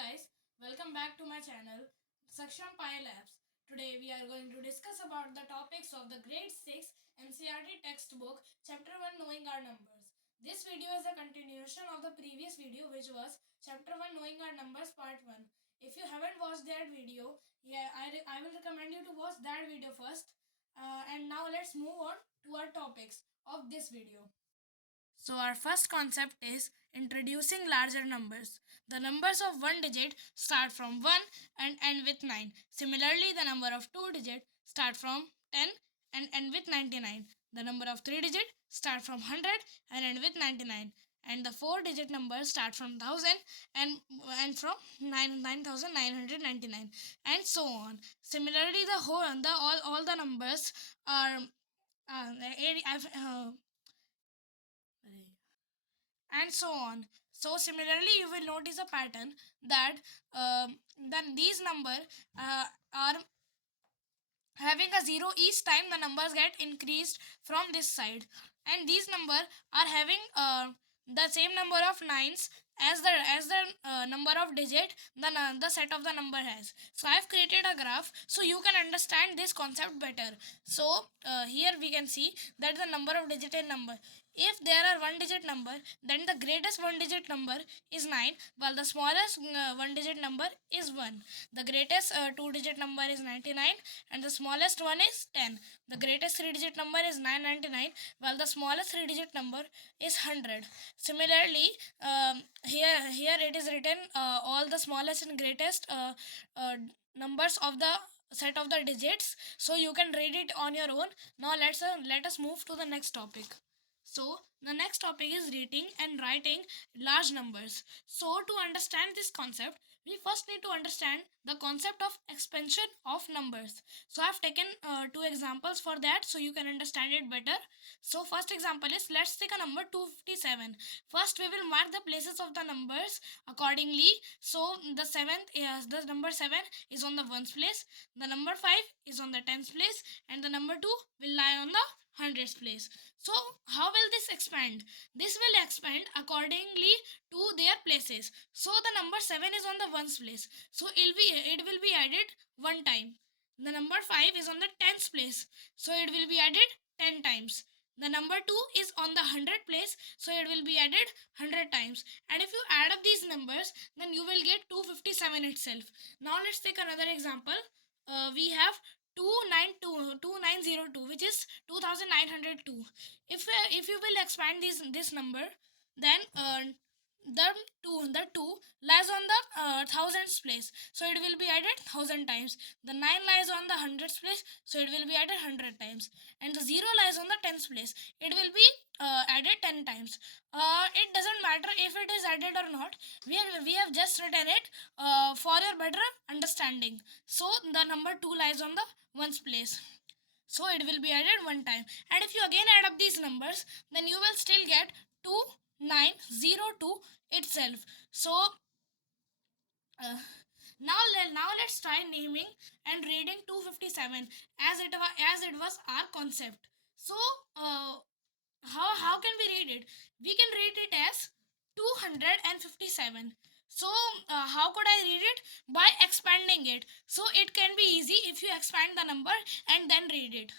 guys, welcome back to my channel Saksham Labs. Today we are going to discuss about the topics of the grade 6 NCERT textbook chapter 1 knowing our numbers. This video is a continuation of the previous video which was chapter 1 knowing our numbers part 1. If you haven't watched that video, I will recommend you to watch that video first. And now let's move on to our topics of this video. So our first concept is introducing larger numbers. The numbers of one digit start from 1 and end with 9. Similarly, the number of two digit start from 10 and end with 99. The number of three digit start from 100 and end with 99. And the four digit numbers start from 1000 and from 9999 and so on. Similarly, all the numbers are and so on. So similarly, you will notice a pattern that then these numbers are having a zero each time the numbers get increased from this side, and these numbers are having the same number of nines as the number of digit the set of the number has. So I have created a graph so you can understand this concept better. So here we can see that the number of digit in number, if there are one digit number, then the greatest one digit number is 9, while the smallest one digit number is 1. The greatest two digit number is 99 and the smallest one is 10. The greatest three digit number is 999 while the smallest three digit number is 100. Similarly, here it is written all the smallest and greatest numbers of the set of the digits, so you can read it on your own. Now let us move to the next topic. So the next topic is reading and writing large numbers. So to understand this concept, we first need to understand the concept of expansion of numbers. So I have taken two examples for that so you can understand it better. So first example is, let's take a number 257. First we will mark the places of the numbers accordingly. So the number 7 is on the ones place, the number 5 is on the tens place, and the number 2 will lie on the hundreds place. So how will this expand? This will expand accordingly to their places. So the number 7 is on the ones place, so it will be added one time. The number 5 is on the tens place, so it will be added 10 times. The number 2 is on the 100 place, so it will be added 100 times. And if you add up these numbers, then you will get 257 itself. Now let's take another example. We have 2902 which is 2902. If you will expand this number, then the 2 lies on the thousands place, so it will be added 1000 times. The 9 lies on the hundreds place, so it will be added 100 times. And the 0 lies on the tens place, it will be added 10 times. It doesn't matter if it is added or not, we have just written it for your better understanding. So the number 2 lies on the ones place, so it will be added one time. And if you again add up these numbers, then you will still get 2902 itself. So now let's try naming and reading 257 as it was our concept. So how can we read it? We can read it as 257. So how could I read it? By expanding it. So it can be easy if you expand the number and then read it.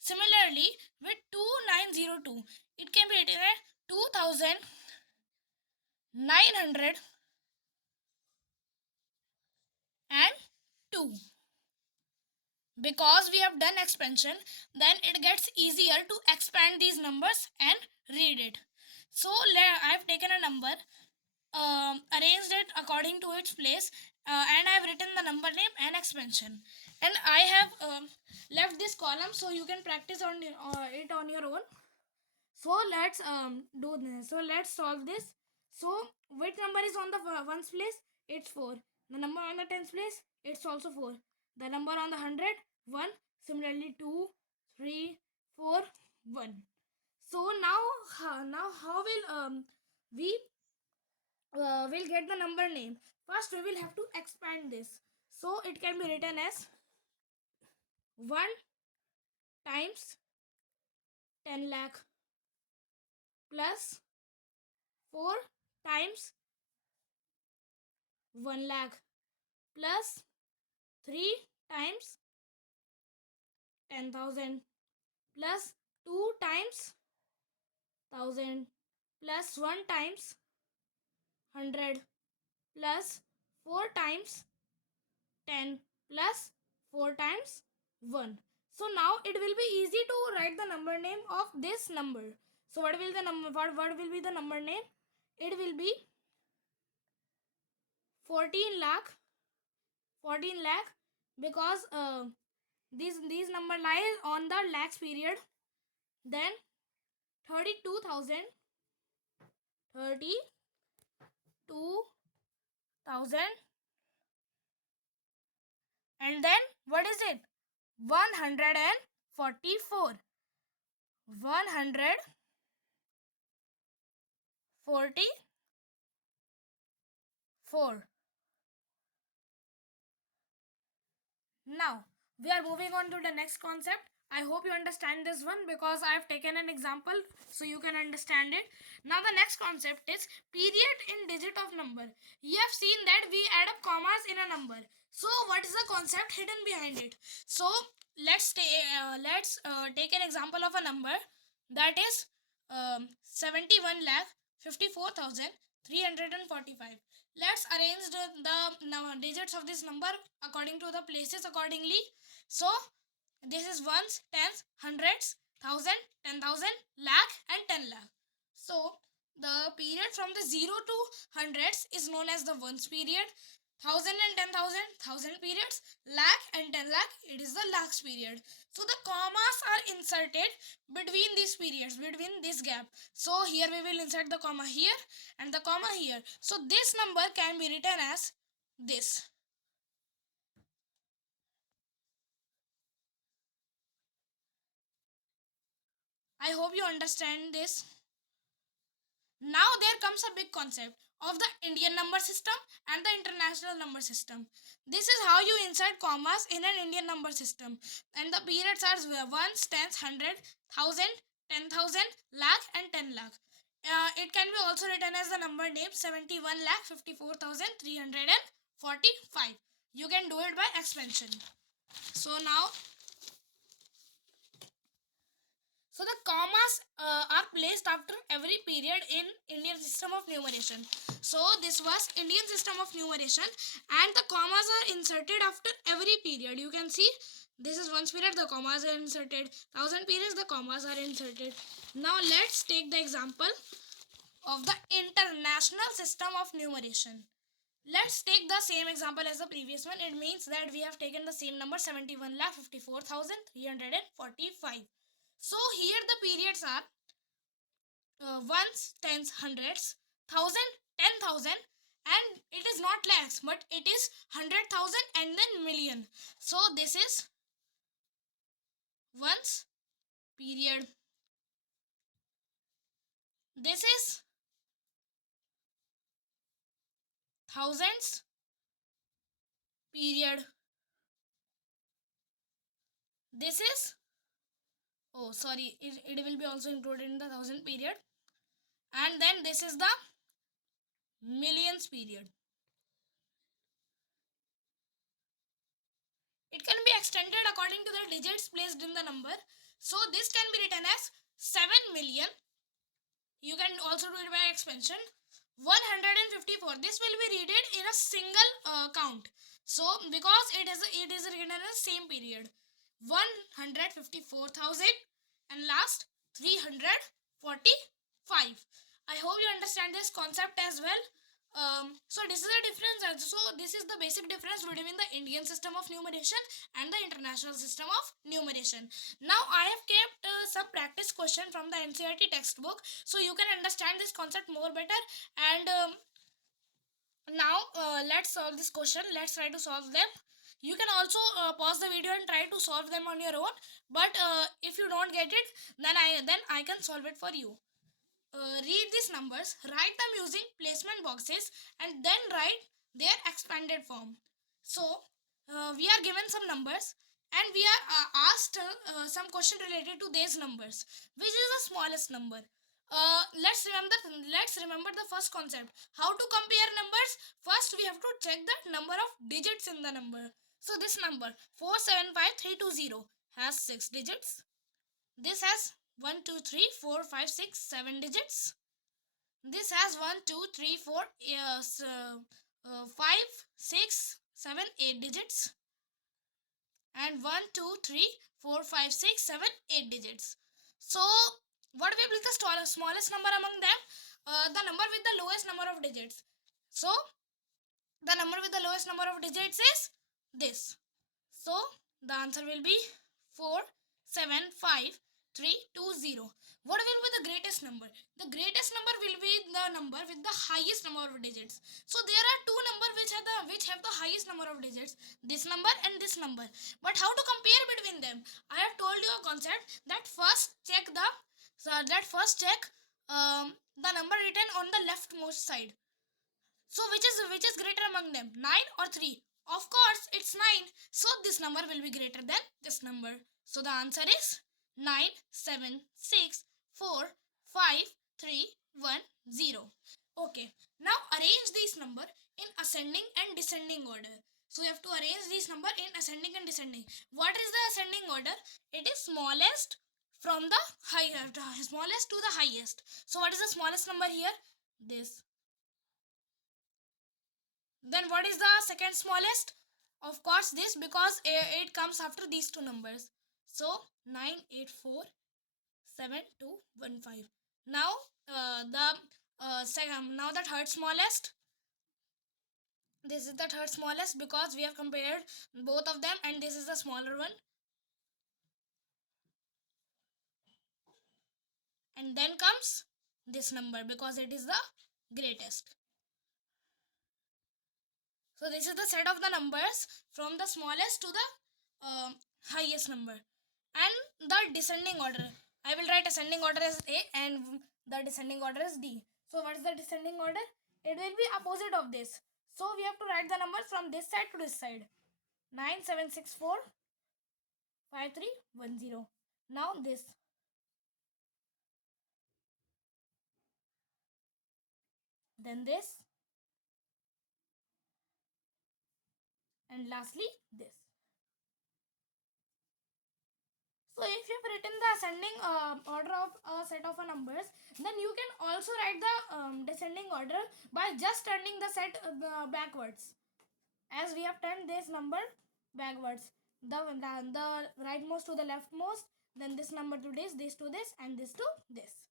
Similarly, with 2902, it can be written as 2902. Because we have done expansion, then it gets easier to expand these numbers and read it. So I've taken a number, arranged it according to its place, and I've written the number name and expansion. And I have left this column so you can practice on it on your own. So let's do this. So let's solve this. So which number is on the ones place? It's 4. The number on the tens place? It's also 4. The number on the 100? 1. Similarly 2, 3, 4, 1. So now how will we will get the number name? First we will have to expand this. So it can be written as 1 times 10 lakh plus 4 times 1 lakh plus 3 times 10,000 plus 2 times 1,000 plus 1 times 100 plus 4 times 10 plus 4 times 1. So now it will be easy to write the number name of this number. So what will the number, what will be the number name? It will be 14 lakh, 14 lakh, because these number lies on the lakhs period. Then 32,000, 32,000, and then what is it? 144, 144. Now we are moving on to the next concept. I hope you understand this one because I have taken an example so you can understand it. Now the next concept is period in digit of number. You have seen that we add up commas in a number. So what is the concept hidden behind it? So let's take an example of a number that is 71 lakh 54,345. Let's arrange the digits of this number according to the places accordingly. So this is ones, tens, hundreds, thousand, 10,000, lakh and 10 lakh. So the period from the 0 to hundreds is known as the ones period. 1,000 and 10,000, 1,000 periods. Lakh and 10 lakh, it is the lakhs period. So the commas are inserted between these periods, between this gap. So here we will insert the comma here and the comma here. So this number can be written as this. I hope you understand this. Now there comes a big concept of the Indian number system and the international number system. This is how you insert commas in an Indian number system. And the periods are ones, tens, 100, 1,000, 10,000, lakh and 10 lakh. It can be also written as the number name 71 lakh 54,345. You can do it by expansion. So now So the commas are placed after every period in Indian system of numeration. So this was Indian system of numeration and the commas are inserted after every period. You can see this is ones period, the commas are inserted. 1,000 periods, the commas are inserted. Now let's take the example of the international system of numeration. Let's take the same example as the previous one. It means that we have taken the same number 71,54,345. So here the periods are ones, tens, hundreds, 1,000, 10,000, and it is not lakhs but it is 100,000 and then million. So this is ones period. This is thousands period. This is it will be also included in the 1,000 period. And then this is the millions period. It can be extended according to the digits placed in the number. So this can be written as 7 million. You can also do it by expansion. 154. This will be read in a single count. So because it is written in the same period. 154,000 and last 345. I hope you understand this concept as well. So this is the difference. So this is the basic difference between the Indian system of numeration and the international system of numeration. Now I have kept some practice question from the NCERT textbook so you can understand this concept more better. And now let's solve this question. Let's try to solve them. You can also pause the video and try to solve them on your own. But if you don't get it, then I can solve it for you. Read these numbers, write them using placement boxes and then write their expanded form. So we are given some numbers and we are asked some question related to these numbers. Which is the smallest number? Let's remember the first concept. How to compare numbers? First, we have to check the number of digits in the number. So this number 475320 has 6 digits. This has 1, 2, 3, 4, 5, 6, 7 digits. This has 1, 2, 3, 4, 5, 6, 7, 8 digits. And 1, 2, 3, 4, 5, 6, 7, 8 digits. So what will be the smallest number among them? The number with the lowest number of digits. So the number with the lowest number of digits is this. So the answer will be 4, 7, 5, 3, 2, 0. What will be the greatest number? The greatest number will be the number with the highest number of digits. So there are two numbers which have the highest number of digits. This number and this number. But how to compare between them? I have told you a concept that first check the number written on the leftmost side. So which is greater among them? 9 or 3? Of course, it's 9. So this number will be greater than this number. So the answer is 9, 7, 6, 4, 5, 3, 1, 0. Okay. Now arrange these number in ascending and descending order. So you have to arrange these number in ascending and descending. What is the ascending order? It is smallest from the smallest to the highest. So what is the smallest number here? This. Then what is the second smallest? Of course this, because it comes after these two numbers. So 9847215. Now now the third smallest. This is the third smallest because we have compared both of them, and this is the smaller one. And then comes this number because it is the greatest. So this is the set of the numbers from the smallest to the highest number. And the descending order. I will write ascending order as A and the descending order is D. So what is the descending order? It will be opposite of this. So we have to write the numbers from this side to this side. 9764 5310. Now this. Then this. And lastly this. So if you've written the ascending order of a set of numbers, then you can also write the descending order by just turning the set backwards. As we have turned this number backwards. The rightmost to the leftmost, then this number to this to this, and this to this.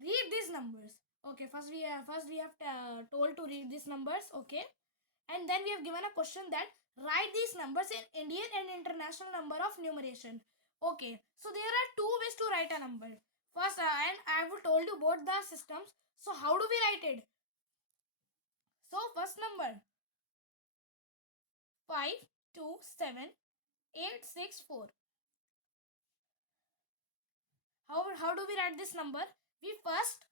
Read these numbers. Okay, first we have told to read these numbers. Okay, and then we have given a question that write these numbers in Indian and international number of numeration. Okay, so there are two ways to write a number. First, and I have told you both the systems. So how do we write it? So first number 527864. How do we write this number? We first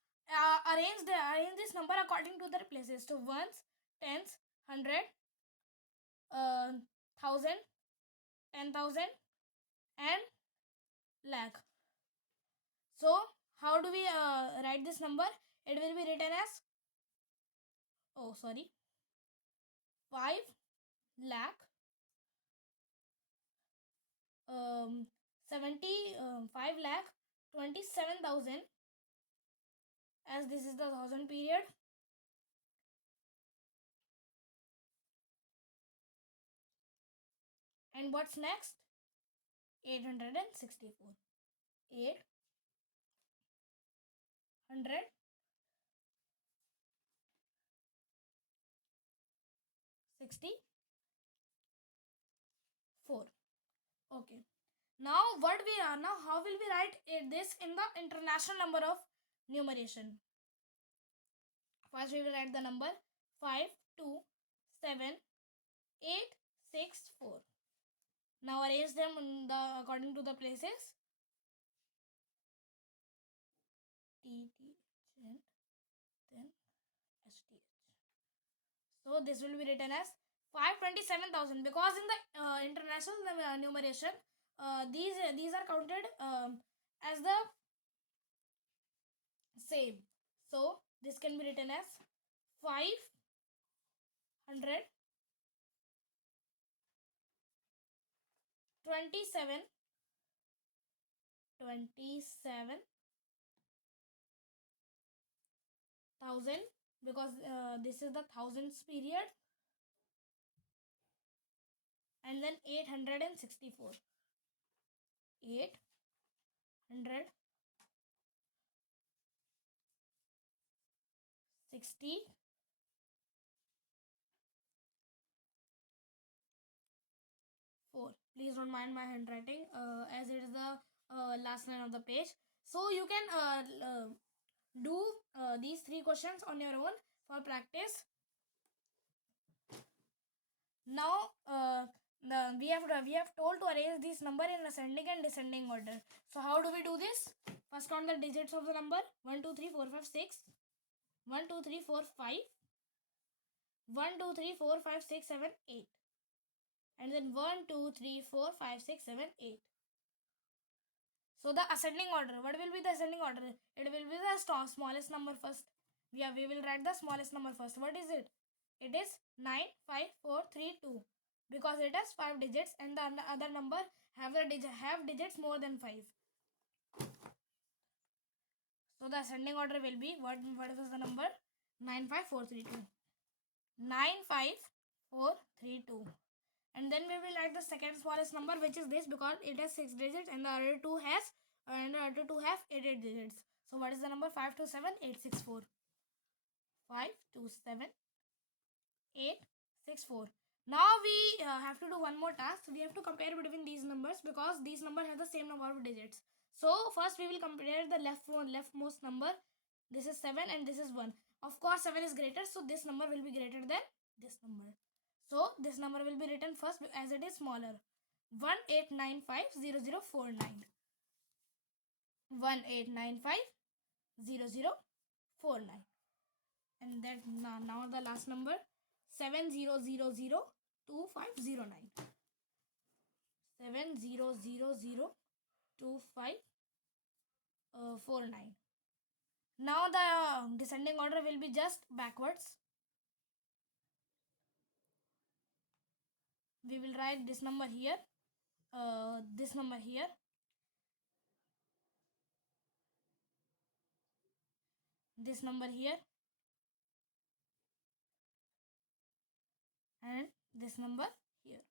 arrange this number according to their places. So ones, tens, hundred, thousand, 10,000, and lakh. So how do we write this number? It will be written as 5 lakh 5 lakh 27,000, as this is the thousand period. And what's next? 864. 864. Okay. Now how will we write this in the international number of numeration? First we will write the number 527864. Now arrange them according to the places. TTHN, then STH. So this will be written as 527,000, because in the international numeration these are counted as the same. So this can be written as 527,000 because this is the thousands period, and then 864. 864. Please don't mind my handwriting as it is the last line of the page. So you can do these 3 questions on your own for practice. Now we have told to arrange this number in ascending and descending order. So how do we do this? First count the digits of the number. 1 2 3 4 5 6. 1 2 3 4 5. 1 2 3 4 5 6 7 8. And then 1 2 3 4 5 6 7 8. So the ascending order, what will be the ascending order? It will be the smallest number first. We will write the smallest number first. What is it? It is 9 5 4 3 2 because it has 5 digits and the other number have digits more than 5. So the ascending order will be what is the number? 9 5 4 3 2. 9 5 4 3 2. And then we will write the second smallest number, which is this, because it has 6 digits and the other two have 8 digits. So what is the number? 527,864. 527,864. Now we have to do one more task. We have to compare between these numbers because these numbers have the same number of digits. So first we will compare the leftmost number. This is 7 and this is 1. Of course 7 is greater, so this number will be greater than this number. So this number will be written first as it is smaller. 18950049. 18950049. And then now the last number 70002509. 70002549. Now the descending order will be just backwards. We will write this number here, this number here, this number here, and this number here.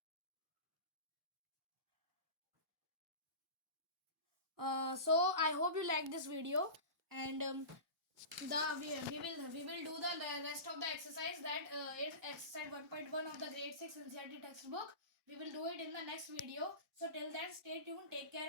So I hope you like this video, and we will do the rest of the exercise, that is exercise 1.1 of the grade 6 NCERT textbook. We will do it in the next video. So till then, stay tuned, take care.